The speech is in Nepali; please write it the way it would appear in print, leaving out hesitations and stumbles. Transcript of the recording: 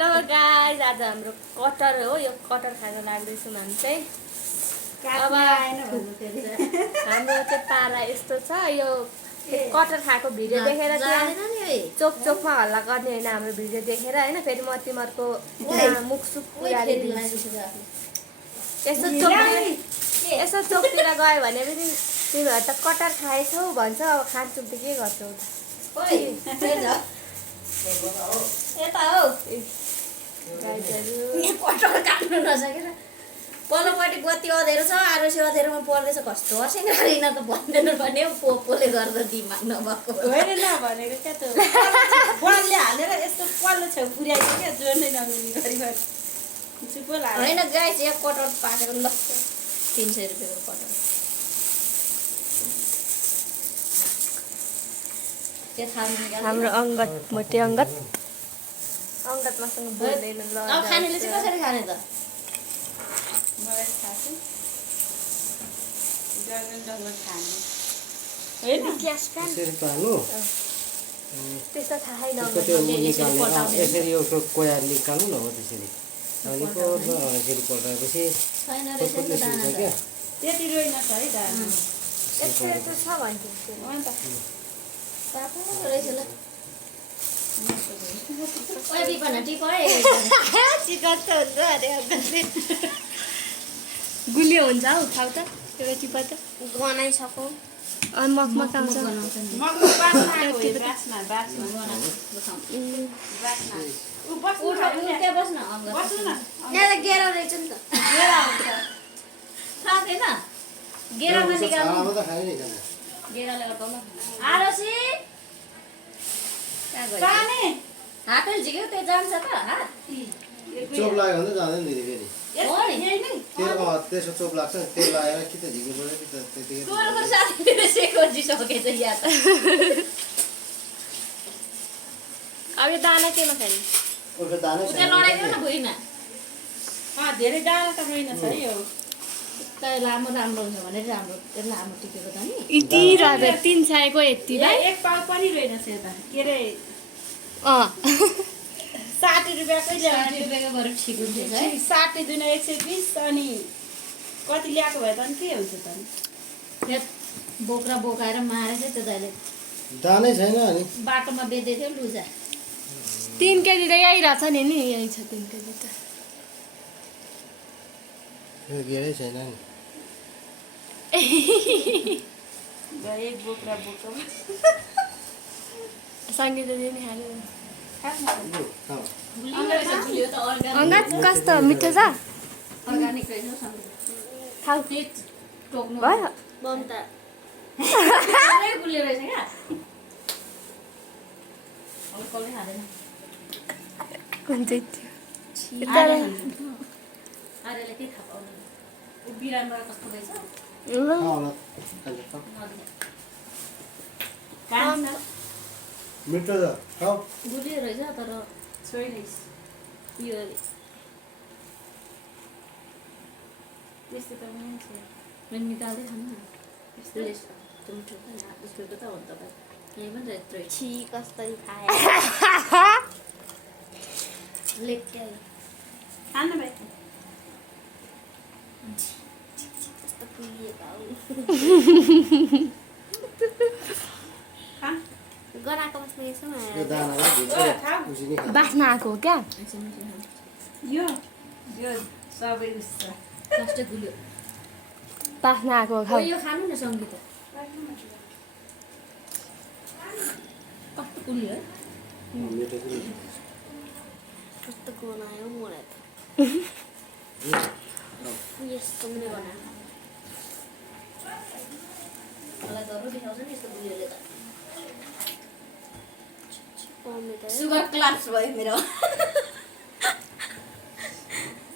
हेलो गाइस, आज हाम्रो कटर हो। यो कटर खान लाग्दैछौँ हामी चाहिँ। अब हाम्रो चाहिँ पारा यस्तो छ। यो कटर खाएको भिडियो देखेर चाहिँ चोक चोकमा हल्ला गर्ने होइन। हाम्रो भिडियो देखेर होइन, फेरि म तिमीहरूको मुखसुक पुऱ्याइदिन्छु। यसो चोकतिर गयो भने पनि तिमीहरू त कटर खाएछौ भन्छ। अब खान्छौ त के गर्छौ त। यता हौ कटर काट्नु नसकेर पल्लोपट्टि बत्ती अँधेरो छ, आरोसी अँधेरोमा पर्दैछ। कस्तो हँसिन त भन्दैन भने पोपोले गर्दा दिमाग नभएको होइन नभनेको क्या त। बलले हालेर यस्तो पल्लो छेउ पुर्याएको क्या, जोड्नै नमिल्ने गरी चुप्पो लाग्यो। होइन गाइस, एक कटर पाकेको ल 300 रुपियाँको कटर। हाम्रो अङ्गत मोटे अङ्गत मसँग बोल्दैन। ल अब खानेले चाहिँ कसरी खाने त? मलाई थाहा छ जङ्गल खाने होइन यसरी पाल्नु त्यस्तो थाहै यसरी एउटा कोया निकाल्नु न हो त्यसरी अनि यसरी पल्टाएपछि छैन रहेछ नि त दाना त। त्यति रहेनछ है दाना। यस्तो यस्तो छ भन्थ्यो अन्त पापा रहेछ ल। ओइ बिपना टिप है। चिकन त हुन्छ अरे अङ्कलले गुलियो हुन्छ हौ। खाऊ त एउटा टिपा त गनाइसकौ मगमग आउँछ। गेरा रहेछ नि त। थाहा थिएन गेरामा निकाल्नु। गेराले गर्दा ल। आरोसी हातले झिक्यो त्यो जान्छ त हात। चोप लाग्यो भने त जाँदैन दिदी फेरि हो नि त्यसो चोप लाग्छ तेल लगाएर कि त झिक्नु पर्यो कि त त्यतिकै तोरको साथीले सेकोजिसकेछ या त। अब यो दाना केमा खाने? ओके दाना उता लडाइदियो न भुइँमा। धेरै दाना त रहेनछ है। यो त लामो राम्रो हुन्छ भने राम्रो लामो टिपेको त नि। यति रहेछ 3 छाएको यतिलाई एक पाउ पनि रहेनछ यता। के अरे 60 रुपियाँकै 60 रुपियाँको बरु ठिक हुन्थ्यो है। 60 दुई 120 अनि कति ल्याएको भए त अनि के हुन्छ त नि। बोक्रा बोकाएर मारे चाहिँ त्यो दाइले दानै छैन अनि बाटोमा बेच्दै थियो लुजा। 3 केजी त यही रहेछ नि। यही छ 3 केजी त। यो गेरै छैन नि एक बोक्रा बोक्रा सङ्गीत दिने खानु। अङ्गात कस्तो मिठो छ? अर्गानिक रहेछ खाऊ टोक्नु भयो बन्ता गुलियो रहेछ क्या। कसले खाँदैन कुन चाहिँ आर्यले के थाहा पाउनु। बिरानबाट कस्तो रहेछ मिठो छ खाऊ गुलियो रहेछ तर छैन यो त्यस्तो त पनि छ। मैले निकाल्दै खानु न। त्यो मिठो त उसको त हो नि तपाईँ यहीँ पनि यत्रो छि कसरी खाए लेख्या खानु भाइ कस्तो पुलिएको गराएको बस्ने यसो यो दाना उसिनी खा बास्ना आएको हो क्या। यो सबै उस फर्स्टै गुलियो बास्ना आएको हो। खाऊ यो खानु न सङ्गीत कस्तो गुलियो है। मिठो पनि कस्तो गनायो मलाई त। यस्तो पनि बनाएको मलाई डर देखाउँछ नि यस्तो गुलियोले त। सुगर क्लास भयो मेरो।